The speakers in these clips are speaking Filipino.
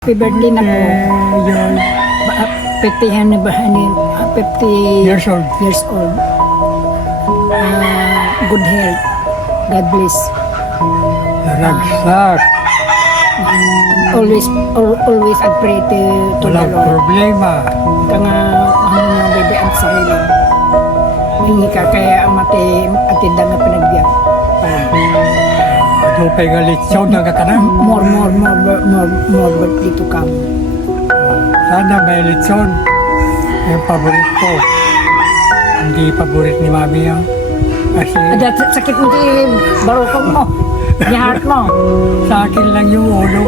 Happy birthday na po. Yun. 50 na ba? 50 Years old. years old. Good health. God bless. Ragsak. Always I pray to the Walang Lord. problema. Kanga ang mga bebe ang sarili. Hingi ka kaya mati atinda nga pinagbiyak. Dupay nga litsyon na katanang. More birthday to come. Sana may litsyon. Yung paborit ko. Hindi paborit ni Mami yan. Kasi Ada sakit mo di barokong mo. Di heart mo. sa akin lang yung ulo.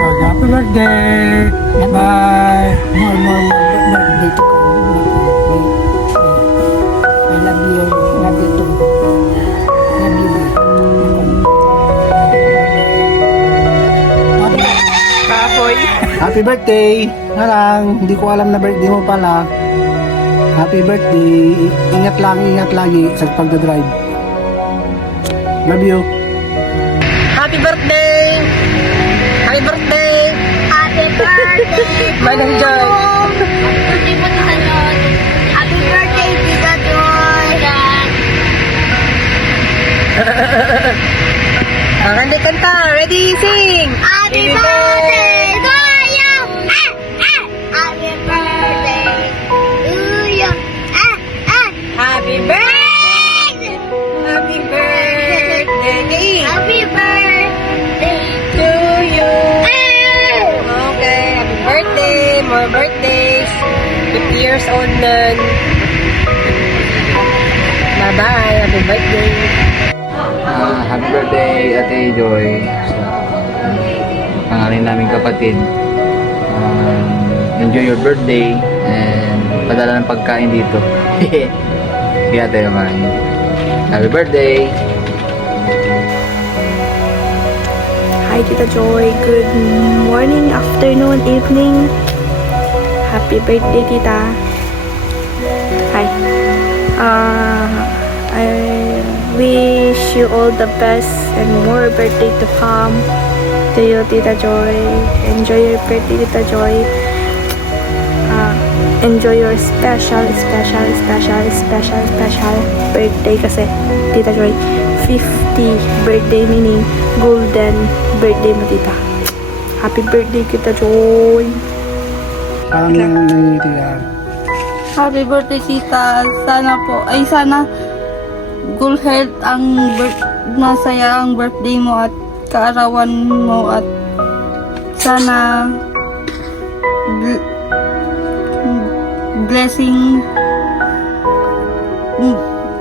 So, happy birthday. Bye. More birthday to come. I love you. Love you too. Love you. Happy birthday! Harang, hindi ko alam na birthday mo pala. Happy birthday! Ingat lagi sa pagdadrive. Love you! Happy birthday! Happy birthday! Happy birthday! Manang Joy! Birthday mo na ano? Happy birthday, Tita Joy! Kanta kanta! Ready, sing! Happy birthday to you! Happy birthday to you! Happy birthday! Happy birthday! Happy birthday To you! Okay, happy birthday! More birthdays! 50 years old na. Bye-bye! Happy birthday! Happy birthday, Ate Joy, sa pangalan naming kapatid. Enjoy your birthday and padala ng pagkain dito. Sige ate naman. Happy birthday! Hi Tita Joy, good morning, afternoon, evening. Happy birthday Tita. Hi. I wish you all the best and more birthday to come to you Tita Joy. Enjoy your birthday Tita Joy. Enjoy your special birthday kasi Tita Joy 50 birthday meaning golden birthday mo tita. Happy birthday Tita Joy. Parang nangyayari. Happy birthday, tita. Sana good health ang masaya ang birthday mo at kaarawan mo at sana blessing,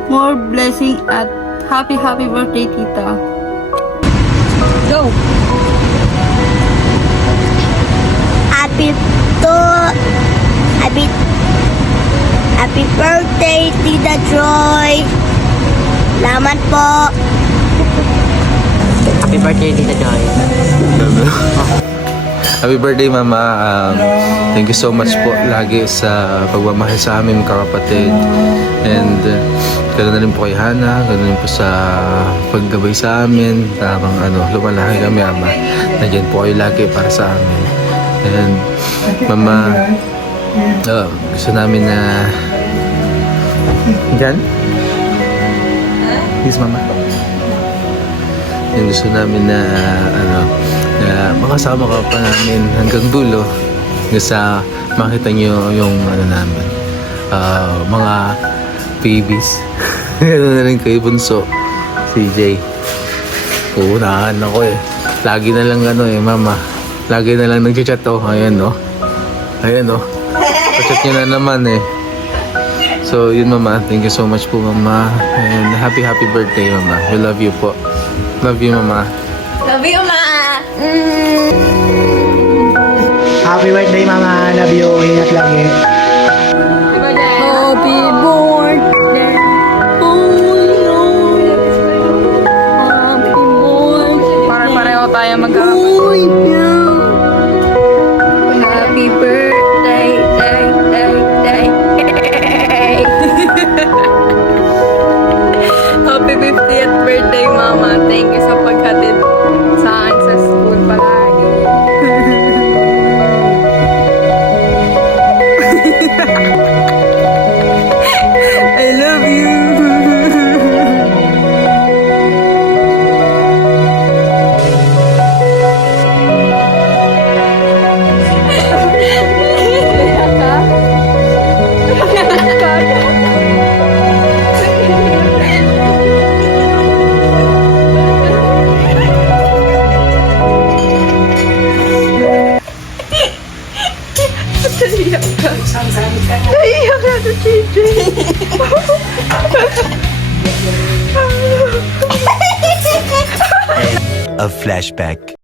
more blessing at happy birthday, tita. Go! Happy birthday, Tita Joy! Salamat po! Happy birthday, Tita Joy! Happy birthday, Mama. Thank you so much po lagi sa pagmamahal sa amin, kakapatid. And ganoon na rin po kay Hana, ganoon rin po sa paggabay sa amin. Habang lumalaki kami, Ama. Nandiyan po kayo lagi para sa amin. And Mama, gusto namin na... Diyan? Yes, Mama. Yung gusto namin na makasama ka pa namin hanggang dulo sa makita nyo yung namin mga babies. Ano na rin kay Bunso, CJ. Uunahan ako eh. Lagi na lang Mama. Lagi na lang nag-chat Ayan Ayan Pa-chat nyo na naman eh. So yun Mama, thank you so much po Mama. And happy birthday Mama. We love you po. Love you Mama. Love you, Ma! Happy birthday Mama! Love you! Ingat lagi! Happy birthday to you. Happy birthday. Pare-pareho tayo magkakapatid. Happy birthday, day. Happy 50th birthday, Mama. Thank you sa paghatid sa akin sa school palagi. JJ. A flashback.